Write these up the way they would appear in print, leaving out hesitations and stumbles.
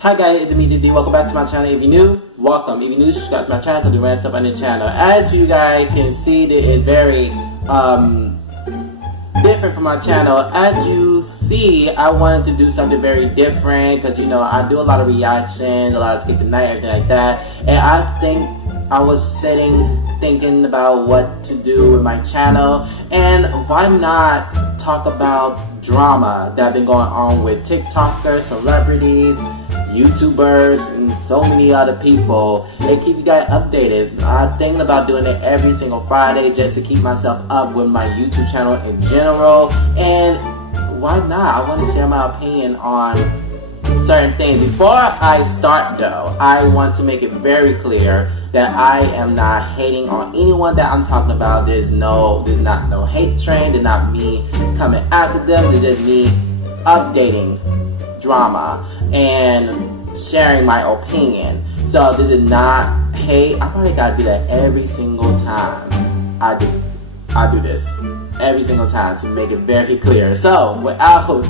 Hi guys, it's me, D. Welcome back to my channel. If you're new, welcome. If you're new, subscribe to my channel because we ran stuff on the channel. As you guys can see, it is very different from my channel. As you see, I wanted to do something very different because you know I do a lot of reactions, a lot of skip the night, everything like that. And I think I was sitting thinking about what to do with my channel, and why not talk about drama that been going on with TikTokers, celebrities, YouTubers, and so many other people, and keep you guys updated. I'm thinking about doing it every single Friday just to keep myself up with my YouTube channel in general. And why not? I want to share my opinion on certain things. Before I start though, I want to make it very clear that I am not hating on anyone that I'm talking about. There's not no hate train. There's not me coming after them. There's just me updating drama and sharing my opinion. So this is not hate. I probably gotta do that every single time I do this every single time to make it very clear. So without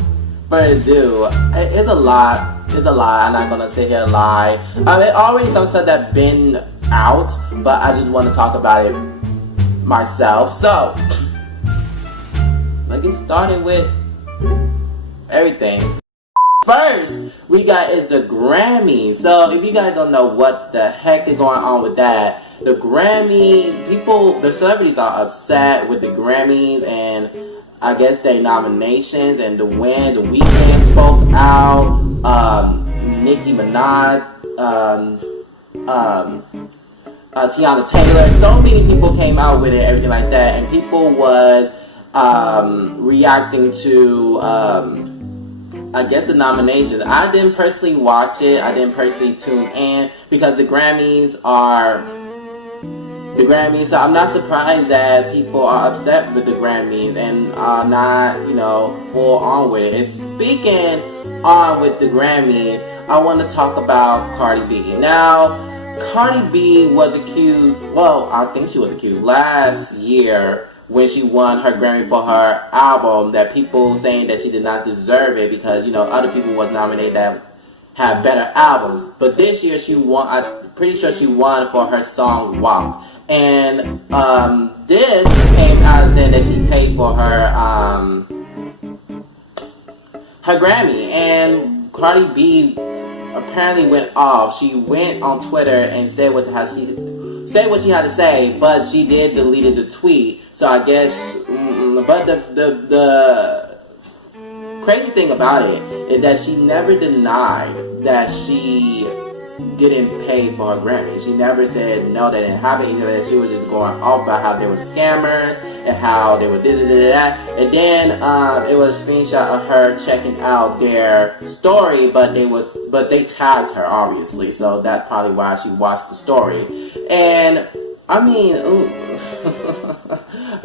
further ado, it's a lot. I'm not gonna sit here and lie. Already some stuff that's been out, but I just want to talk about it myself. So let's get started with everything. First, we got is the Grammys. So if you guys don't know what the heck is going on with that, the Grammys, the celebrities are upset with the Grammys and I guess their nominations and the win. The Weeknd spoke out, Nicki Minaj, Tiana Taylor. So many people came out with it, everything like that, and people was reacting to I guess the nominations. I didn't personally watch it. I didn't personally tune in because the Grammys, so I'm not surprised that people are upset with the Grammys and are not, full on with it. And speaking on with the Grammys, I want to talk about Cardi B. Now, Cardi B was accused, I think she was accused last year when she won her Grammy for her album, that people saying that she did not deserve it because, other people was nominated that had better albums. But this year she won, I'm pretty sure she won for her song WAP. And this came out saying that she paid for her her Grammy. And Cardi B apparently went off. She went on Twitter and said what she had to say, but she did delete the tweet. So I guess, but the crazy thing about it is that she never denied that she didn't pay for her Grammy. She never said no, that didn't happen. That she was just going off about how they were scammers and how they were da. And then it was a screenshot of her checking out their story, but they tagged her obviously, so that's probably why she watched the story. And I mean,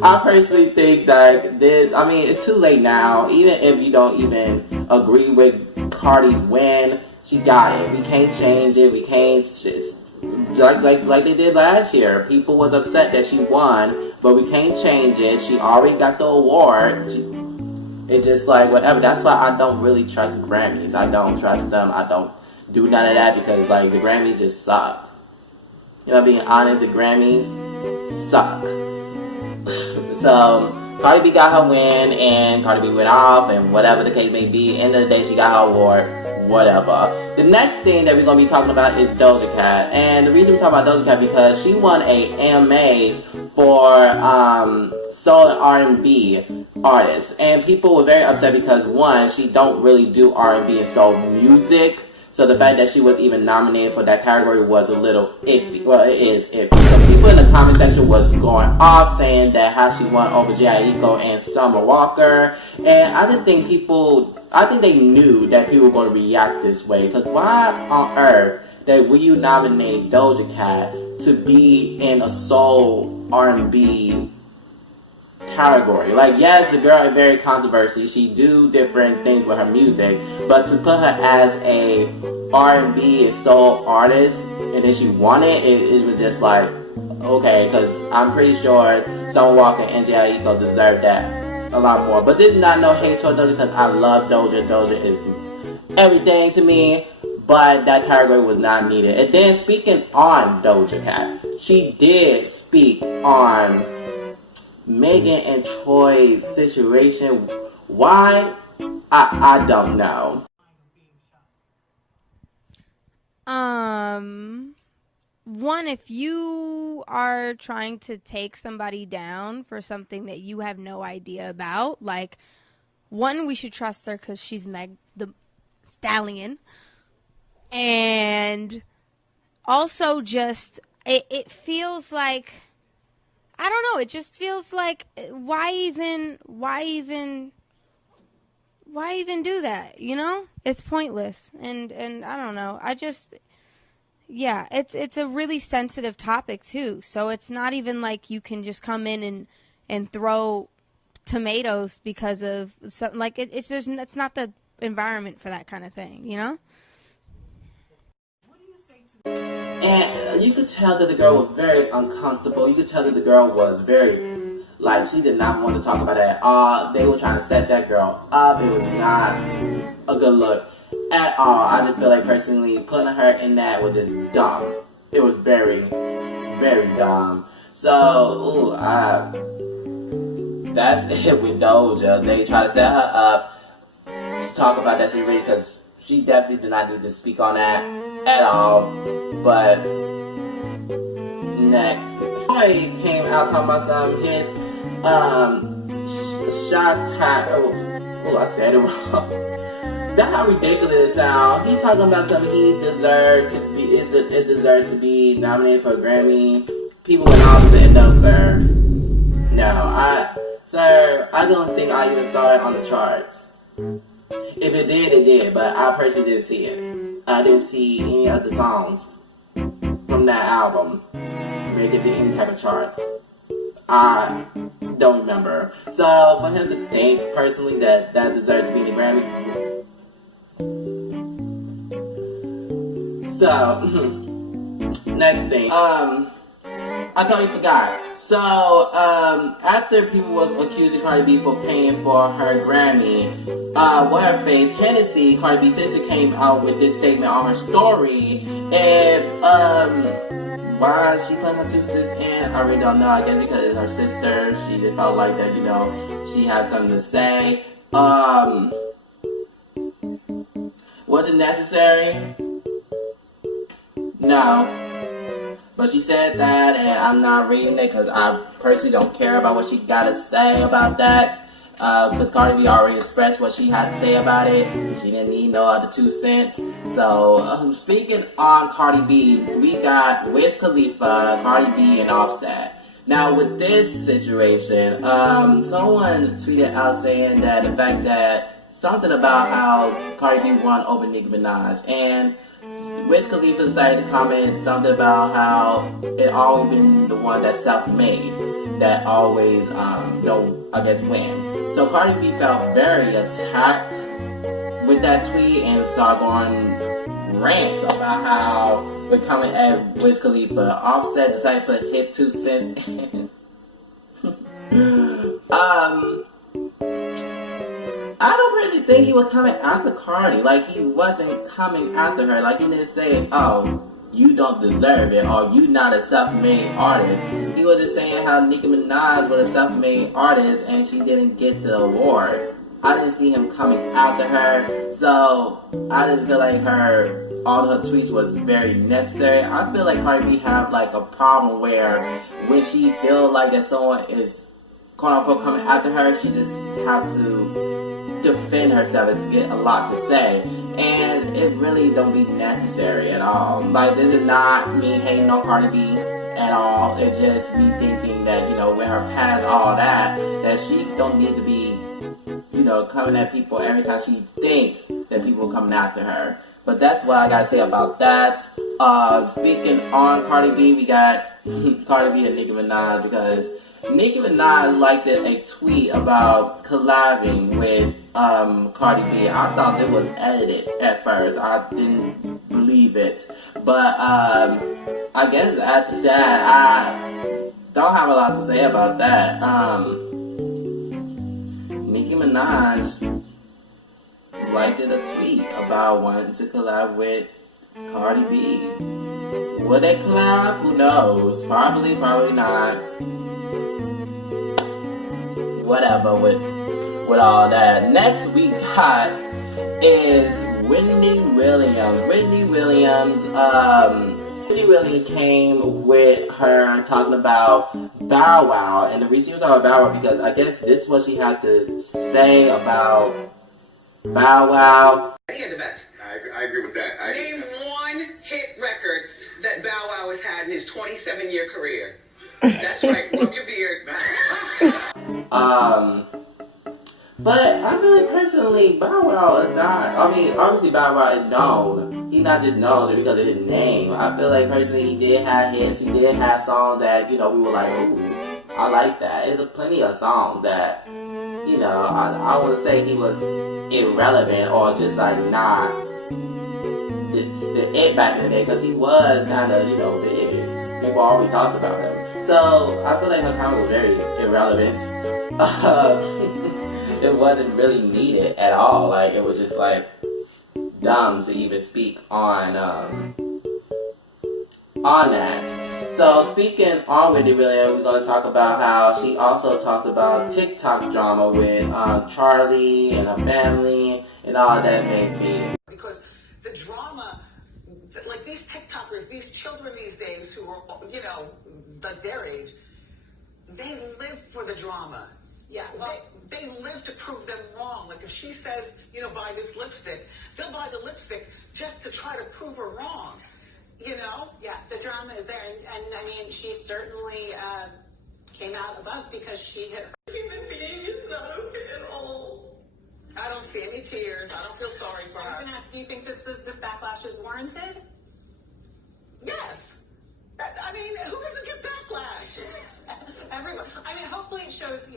I personally think that it's too late now. Even if you don't even agree with Cardi's win, she got it. We can't change it. We can't just like they did last year. People was upset that she won, but we can't change it. She already got the award. It's just like whatever. That's why I don't really trust Grammys. I don't trust them. I don't do none of that because the Grammys just suck. Being honest, the Grammys suck. So Cardi B got her win, and Cardi B went off, and whatever the case may be, end of the day she got her award, whatever. The next thing that we're going to be talking about is Doja Cat. And the reason we're talking about Doja Cat because she won a AMA for soul and R&B artist. And people were very upset because, one, she don't really do R&B and soul music. So the fact that she was even nominated for that category was a little iffy. Well, it is iffy. So people in the comment section was going off saying that how she won over J.I.Eco and Summer Walker. And I think they knew that people were going to react this way. Because why on earth would you nominate Doja Cat to be in a soul R&B category? Yes, the girl is very controversial. She do different things with her music, but to put her as a R&B and soul artist, and then she won it, it was just like, okay, because I'm pretty sure Summer Walker and J.I.Eco deserve that a lot more. But did not know hate toward Doja because I love Doja. Doja is everything to me. but that category was not needed. And then speaking on Doja Cat, she did speak on Megan and Troy's situation. Why? I don't know. One, if you are trying to take somebody down for something that you have no idea about, like, one, we should trust her because she's Meg the Stallion. And also just, it feels like, I don't know, it just feels like, why even do that, you know? It's pointless. And I don't know. Yeah, it's a really sensitive topic too. So it's not even like you can just come in and throw tomatoes because of something like it's not the environment for that kind of thing, you know? And you could tell that the girl was very uncomfortable. You could tell that the girl was very, like, she did not want to talk about it at all. They were trying to set that girl up. It was not a good look at all. I just feel like personally putting her in that was just dumb. It was very, very dumb. So, that's it with Doja. They try to set her up to talk about that situation because she definitely did not need to speak on that at all. But next, Troy came out talking about some his shot time. Oh, I said it wrong. That's how ridiculous it sounds. He talking about something he deserved to be. It deserved to be nominated for a Grammy. People went off and said, "No, sir. No, sir, I don't think I even saw it on the charts. If it did, it did. But I personally didn't see it. I didn't see any of the songs from that album make it to any type of charts. I don't remember. So for him to think personally that deserved to be in the Grammy." So next thing, I totally forgot. So after people were accusing Cardi B for paying for her Grammy, what her face, Hennessy, Cardi B's sister, came out with this statement on her story. And why she put her 2 cents in, I really don't know. I guess because it's her sister, she just felt like that, you know, she had something to say. Was it necessary? No. But she said that, and I'm not reading it because I personally don't care about what she got to say about that. Because Cardi B already expressed what she had to say about it. She didn't need no other 2 cents. So, speaking on Cardi B, we got Wiz Khalifa, Cardi B, and Offset. Now, with this situation, someone tweeted out saying that the fact that something about how Cardi B won over Nicki Minaj, and Wiz Khalifa decided to comment something about how it always been the one that's self-made that always don't, I guess, win. So Cardi B felt very attacked with that tweet and started going rants about how we're coming at Wiz Khalifa. Offset decided to put hit 2 cents in. I don't really think he was coming after Cardi. Like, he wasn't coming after her. Like, he didn't say, "Oh, you don't deserve it," or "you not a self-made artist." He was just saying how Nicki Minaj was a self-made artist and she didn't get the award. I didn't see him coming after her. So, I didn't feel like all her tweets was very necessary. I feel like Cardi B have, like, a problem where when she feel like that someone is, quote-unquote, coming after her, she just have to defend herself and to get a lot to say, and it really don't be necessary at all. Like, this is not me hating on Cardi B at all. It's just me thinking that, you know, with her past all that she don't need to be, you know, coming at people every time she thinks that people are coming after her. But that's what I gotta say about that. Speaking on Cardi B, we got Cardi B and Nicki Minaj, because Nicki Minaj liked a tweet about collabing with Cardi B. I thought it was edited at first. I didn't believe it. But I guess after that, I don't have a lot to say about that. Nicki Minaj liked a tweet about wanting to collab with Cardi B. Would they collab? Who knows? Probably, probably not. Whatever with all that. Next we got is Wendy Williams. Wendy Williams came with her talking about Bow Wow, and the reason she was talking about Bow Wow because I guess this is what she had to say about Bow Wow. At the end of that. I agree with that. Name one hit record that Bow Wow has had in his 27-year career. That's right, rub your beard. But I feel like personally, Bow Wow is not. I mean, obviously Bow Wow is known. He's not just known because of his name. I feel like personally, he did have hits. He did have songs that we were like, ooh, I like that. There's plenty of songs that I wouldn't say he was irrelevant or just like not the it back in the day because he was kind of big. People always talked about him. So I feel like her comment was very irrelevant. It wasn't really needed at all. Like it was just like dumb to even speak on that. So speaking on Wendy Williams, we're gonna talk about how she also talked about TikTok drama with Charlie and her family and all that may be. Because the drama, like these TikTokers, these children these days who are, like their age, they live for the drama. Yeah, well, they live to prove them wrong. Like if she says, buy this lipstick, they'll buy the lipstick just to try to prove her wrong. Yeah, the drama is there, and I mean, she certainly came out above because she had. Human being is not okay at all. I don't see any tears. I don't feel sorry for I was her. going to ask, do you think this backlash is warranted? Yes. I mean, who doesn't get backlash? Everyone. I mean, hopefully it shows,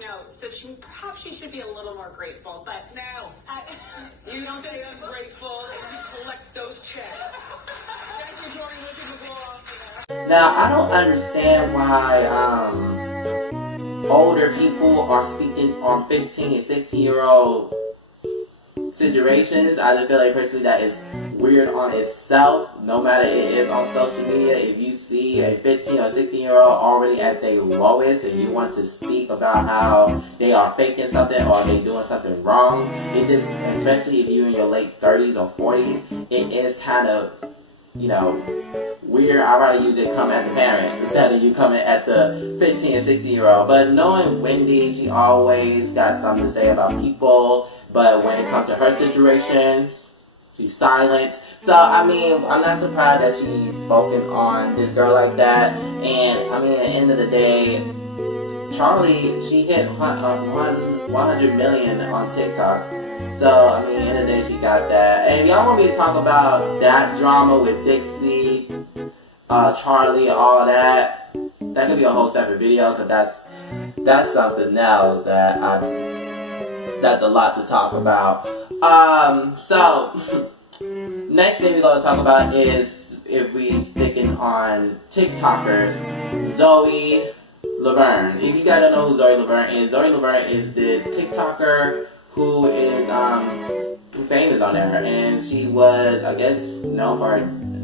perhaps she should be a little more grateful, but Now, you don't stay ungrateful and you collect those checks. Thank you, Jordan. We'll give the floor off. Now I don't understand why older people are speaking on 15 and 16-year-old situations. I just feel like personally that is weird on itself. No matter it is on social media, if you see a 15 or 16-year-old already at their lowest and you want to speak about how they are faking something or they doing something wrong, it just, especially if you're in your late 30s or 40s, it is kind of weird. I'd rather you just come at the parents instead of you coming at the 15 and 16-year-old. But knowing Wendy, she always got something to say about people. But when it comes to her situations, she's silent. So, I mean, I'm not surprised that she's spoken on this girl like that. And, I mean, at the end of the day, Charlie, she hit 100 million on TikTok. So, I mean, at the end of the day, she got that. And if y'all want me to talk about that drama with Dixie, Charlie, all that, that could be a whole separate video, because that's something else that's a lot to talk about. So, next thing we're going to talk about is, if we sticking on TikTokers, Zoe Laverne. If you guys don't know who Zoe Laverne is this TikToker who is famous on there, and she was, I guess, known for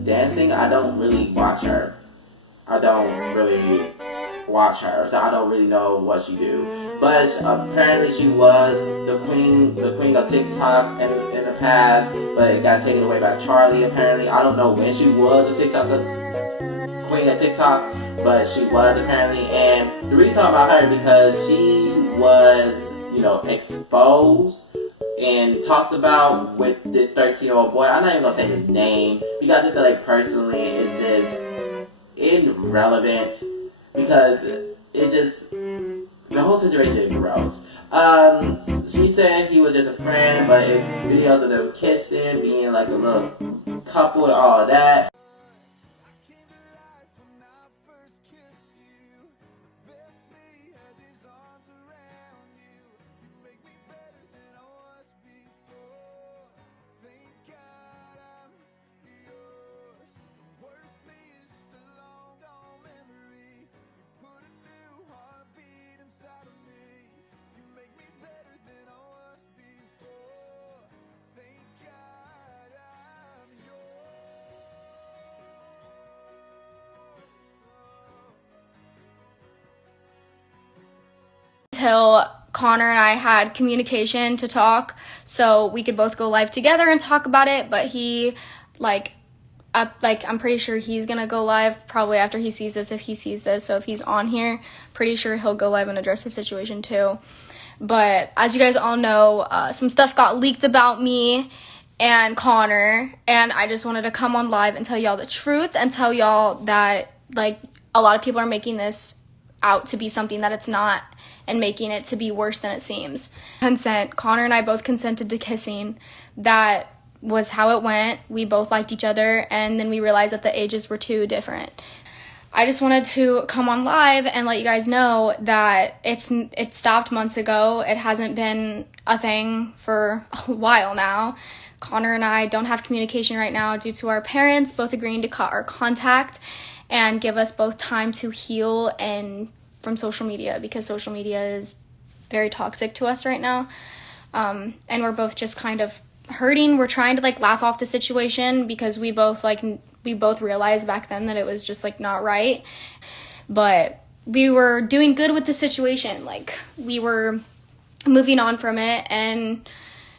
dancing. I don't really watch her, so I don't really know what she do. But apparently she was the queen of TikTok in the past, but it got taken away by Charlie. Apparently, I don't know when she was the queen of TikTok, but she was apparently. And the reason I'm talking about her because she was, exposed and talked about with this 13-year-old boy. I'm not even gonna say his name because I feel like personally it's just irrelevant because it just, the whole situation is gross. She said he was just a friend, but videos of them kissing, being like a little couple, all that. until Connor and I had communication to talk so we could both go live together and talk about it. But he, I'm pretty sure he's gonna go live probably after he sees this, if he sees this. So if he's on here, pretty sure he'll go live and address the situation too. But as you guys all know, some stuff got leaked about me and Connor, and I just wanted to come on live and tell y'all the truth and tell y'all that, like, a lot of people are making this out to be something that it's not and making it to be worse than it seems. Consent. Connor and I both consented to kissing. That was how it went. We both liked each other, and then we realized that the ages were too different. I just wanted to come on live and let you guys know that it stopped months ago. It hasn't been a thing for a while now. Connor and I don't have communication right now due to our parents both agreeing to cut our contact and give us both time to heal and from social media, because social media is very toxic to us right now. And we're both just kind of hurting. We're trying to laugh off the situation because we both realized back then that it was just not right. But we were doing good with the situation. We were moving on from it and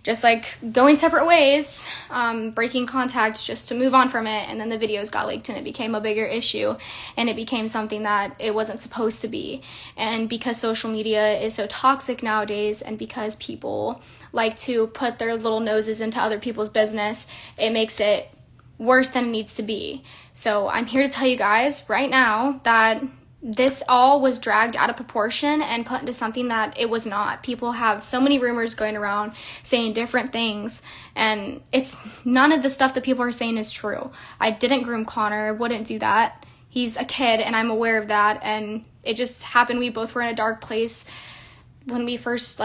just going separate ways, breaking contact just to move on from it. And then the videos got leaked and it became a bigger issue and it became something that it wasn't supposed to be. And because social media is so toxic nowadays, and because people like to put their little noses into other people's business, it makes it worse than it needs to be. So I'm here to tell you guys right now that this all was dragged out of proportion and put into something that it was not. People have so many rumors going around saying different things, and it's none of the stuff that people are saying is true. I didn't groom Connor, wouldn't do that. He's a kid and I'm aware of that, and it just happened. We both were in a dark place when we first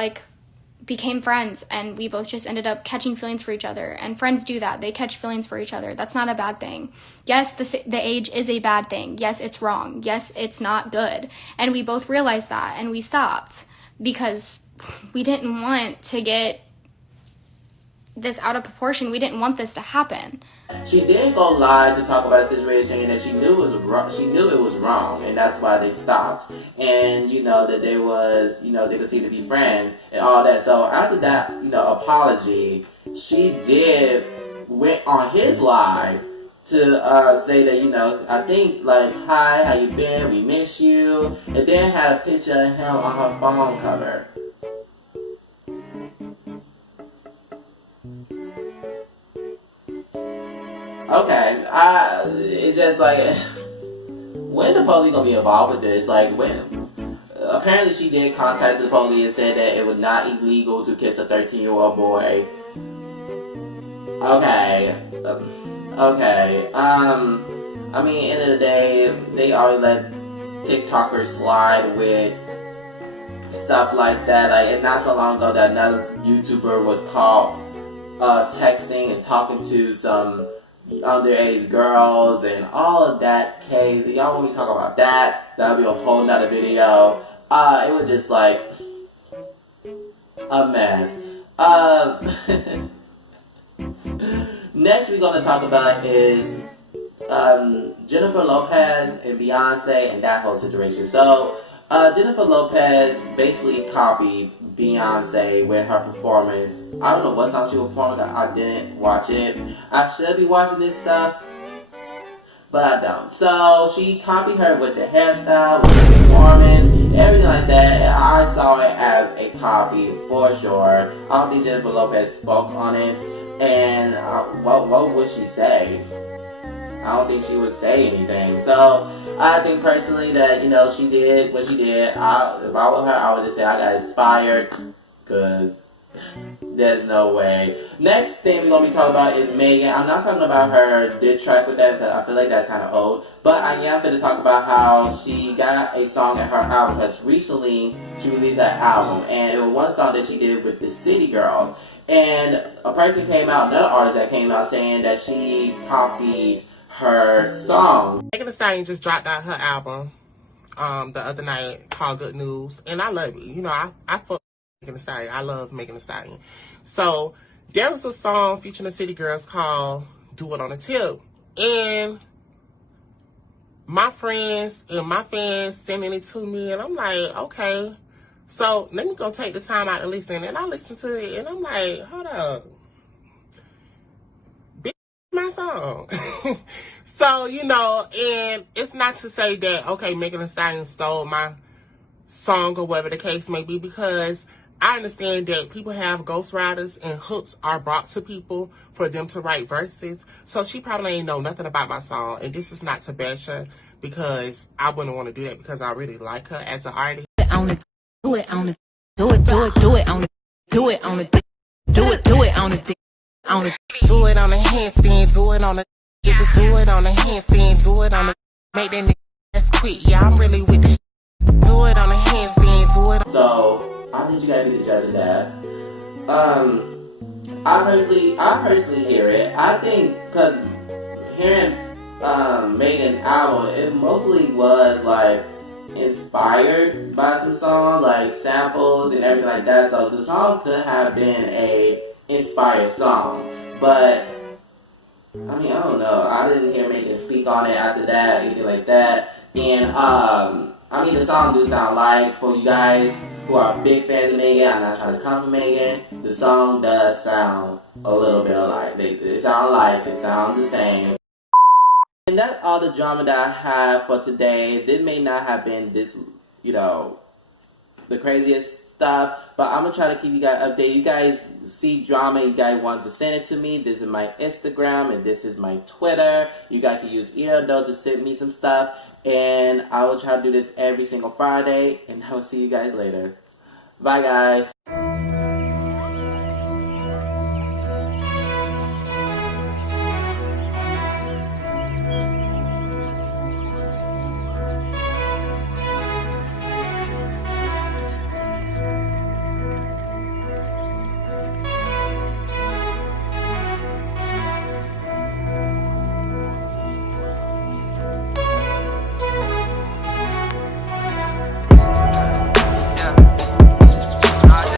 became friends, and we both just ended up catching feelings for each other. And friends do that. They catch feelings for each other. That's not a bad thing. Yes, the age is a bad thing. Yes, it's wrong. Yes, it's not good. And we both realized that, and we stopped because we didn't want to get this out of proportion. We didn't want this to happen. She did go live to talk about the situation, saying that she knew it was wrong. She knew it was wrong, and that's why they stopped. And that they was, they continued to be friends and all that. So after that, apology, she went on his live to say that, I think hi, how you been? We miss you, and then had a picture of him on her phone cover. Okay, it's just when the police gonna be involved with this? When? Apparently she did contact the police and said that it was not illegal to kiss a 13-year-old boy. Okay. I mean, end of the day, they always let TikTokers slide with stuff like that. And not so long ago, that another YouTuber was caught texting and talking to some underage girls and all of that case. Y'all want me to talk about that? That'll be a whole nother video. It was just a mess. Next we're gonna talk about is Jennifer Lopez and Beyonce and that whole situation. So Jennifer Lopez basically copied Beyonce with her performance. I don't know what song she was performing. I didn't watch it. I should be watching this stuff, but I don't. So she copied her with the hairstyle, with the performance, everything like that. And I saw it as a copy for sure. I don't think Jennifer Lopez spoke on it. And what would she say? I don't think she would say anything. So I think personally that, she did what she did. If I were her, I would just say I got inspired, because there's no way. Next thing we're going to be talking about is Megan. I'm not talking about her diss track with that, because I feel like that's kind of old. But I am going to talk about how she got a song in her album, because recently she released that album. And it was one song that she did with the City Girls. And a person came out, another artist that came out saying that she copied her song. Megan Thee Stallion just dropped out her album the other night called Good News, and I love it. I fuck Megan Thee Stallion. I love Megan Thee Stallion. So there was a song featuring the City Girls called Do It on a Tip, and my friends and my fans sending it to me, and I'm like, okay, So let me go take the time out to listen. And I listened to it and I'm like, hold up. Bitch, my song. So, you know, and it's not to say that, okay, Megan Thee Stallion stole my song or whatever the case may be, because I understand that people have ghostwriters and hooks are brought to people for them to write verses. So she probably ain't know nothing about my song. And this is not to bash her, because I wouldn't want to do that because I really like her as an artist. On it, do it on it, do it, do it, do it on it, do it on it, do it, do it on it, on it. Do it on the handstand, do it on the, just do it on the handstand, do it on the, make that nigga just quit. Yeah, I'm really with the do it on the handstand, do it. So I think you gotta be the judge of that. I personally hear it. I think because hearing Megan's album, it mostly was like inspired by some songs, like samples and everything like that. So the song could have been a inspired song, but I mean, I don't know. I didn't hear Megan speak on it after that, anything like that. And I mean, the song do sound like, for you guys who are big fans of Megan, I'm not trying to come for Megan, the song does sound a little bit alike. They sound alike, they sound the same. And that's all the drama that I have for today. This may not have been this, you know, the craziest stuff, but I'm gonna try to keep you guys updated. You guys see drama, you guys want to send it to me. This is my Instagram and this is my Twitter. You guys can use either of those to send me some stuff, and I will try to do this every single Friday, and I will see you guys later. Bye guys.